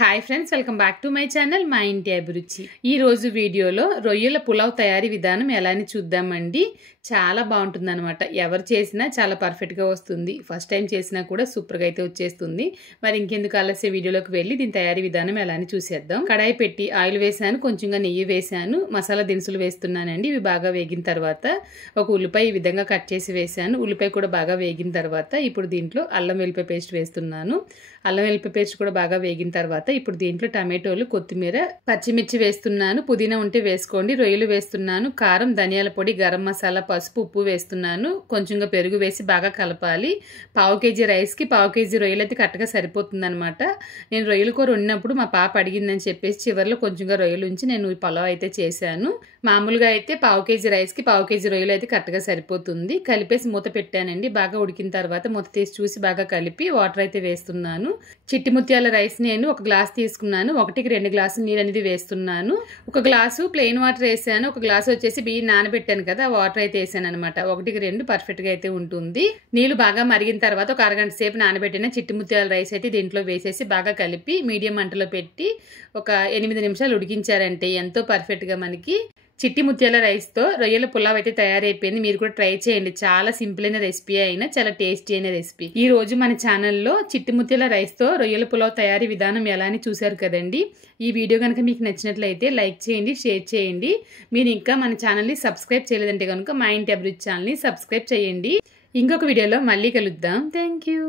Hi friends, welcome back to my channel మా ఇంటి అభిరుచి. ఈ రోజు వీడియోలో రొయ్యల పులావ్ తయారీ విధానం ఎలా అని చూద్దామండి. చాలా బాగుంటుంది అనమాట. ఎవరు చేసినా చాలా పర్ఫెక్ట్గా వస్తుంది. ఫస్ట్ టైం చేసినా కూడా సూపర్గా అయితే వచ్చేస్తుంది. మరి ఇంకెందుకు ఆలస్యం వీడియోలోకి వెళ్ళి దీని తయారీ విధానం ఎలా అని చూసేద్దాం. కడాయి పెట్టి ఆయిల్ వేసాను, కొంచెంగా నెయ్యి వేసాను, మసాలా దినుసులు వేస్తున్నానండి. ఇవి బాగా వేగిన తర్వాత ఒక ఉల్లిపాయ ఈ విధంగా కట్ చేసి వేసాను. ఉల్లిపాయ కూడా బాగా వేగిన తర్వాత ఇప్పుడు దీంట్లో అల్లం వెల్లిపాయ పేస్ట్ వేస్తున్నాను. అల్లం వెల్లిపాయ పేస్ట్ కూడా బాగా వేగిన తర్వాత ఇప్పుడు దీంట్లో టమాటోలు, కొత్తిమీర, పచ్చిమిర్చి వేస్తున్నాను. పుదీనా ఉంటే వేసుకోండి. రొయ్యలు వేస్తున్నాను. కారం, ధనియాల పొడి, గరం మసాలా, పసుపు, ఉప్పు వేస్తున్నాను. కొంచెంగా పెరుగు వేసి బాగా కలపాలి. పావు కేజీ రైస్కి పావు కేజీ రొయ్యలు అయితే కరెక్ట్గా సరిపోతుంది అనమాట. నేను రొయ్యల కూర వండినప్పుడు మా పాప అడిగిందని చెప్పేసి చివరిలో కొంచెంగా రొయ్యలు ఉంచి నేను ఈ పలావ్ అయితే చేశాను. మామూలుగా అయితే పావు కేజీ రైస్కి పావు కేజీ రొయ్యలు అయితే కరెక్ట్గా సరిపోతుంది. కలిపేసి మూత పెట్టానండి. బాగా ఉడికిన తర్వాత మూత తీసి చూసి బాగా కలిపి వాటర్ అయితే వేస్తున్నాను. చిట్టి ముత్యాల రైస్ నేను ఒక గ్లాస్ తీసుకున్నాను. 1-2 గ్లాసులు నీరు అనేది వేస్తున్నాను. ఒక గ్లాసు ప్లెయిన్ వాటర్ వేసాను. ఒక గ్లాసు వచ్చేసి బియ్యం నానబెట్టాను కదా, వాటర్ అయితే వేసాను అనమాట. 1-2 పర్ఫెక్ట్ గా అయితే ఉంటుంది. నీళ్లు బాగా మరిగిన తర్వాత ఒక అరగంట సేపు నానబెట్టిన చిట్టి ముత్యాల రైస్ అయితే దీంట్లో వేసేసి బాగా కలిపి మీడియం మంటలో పెట్టి ఒక 8 నిమిషాలు ఉడికించారంటే ఎంతో పర్ఫెక్ట్ గా మనకి చిట్టి ముత్యాల రైస్తో రొయ్యల పులావ్ అయితే తయారైపోయింది. మీరు కూడా ట్రై చేయండి. చాలా సింపుల్ అయిన రెసిపీ అయినా చాలా టేస్టీ అయిన రెసిపీ. ఈ రోజు మన ఛానల్లో చిట్టి ముత్యాల రైస్తో రొయ్యల పులావ్ తయారీ విధానం ఎలా అని చూశారు కదండి. ఈ వీడియో కనుక మీకు నచ్చినట్లయితే లైక్ చేయండి, షేర్ చేయండి. మీరు ఇంకా మన ఛానల్ని సబ్స్క్రైబ్ చేయలేదంటే కనుక మా ఇంటి అభిరుచి ఛానల్ని సబ్స్క్రైబ్ చేయండి. ఇంకొక వీడియోలో మళ్ళీ కలుద్దాం. Thank you.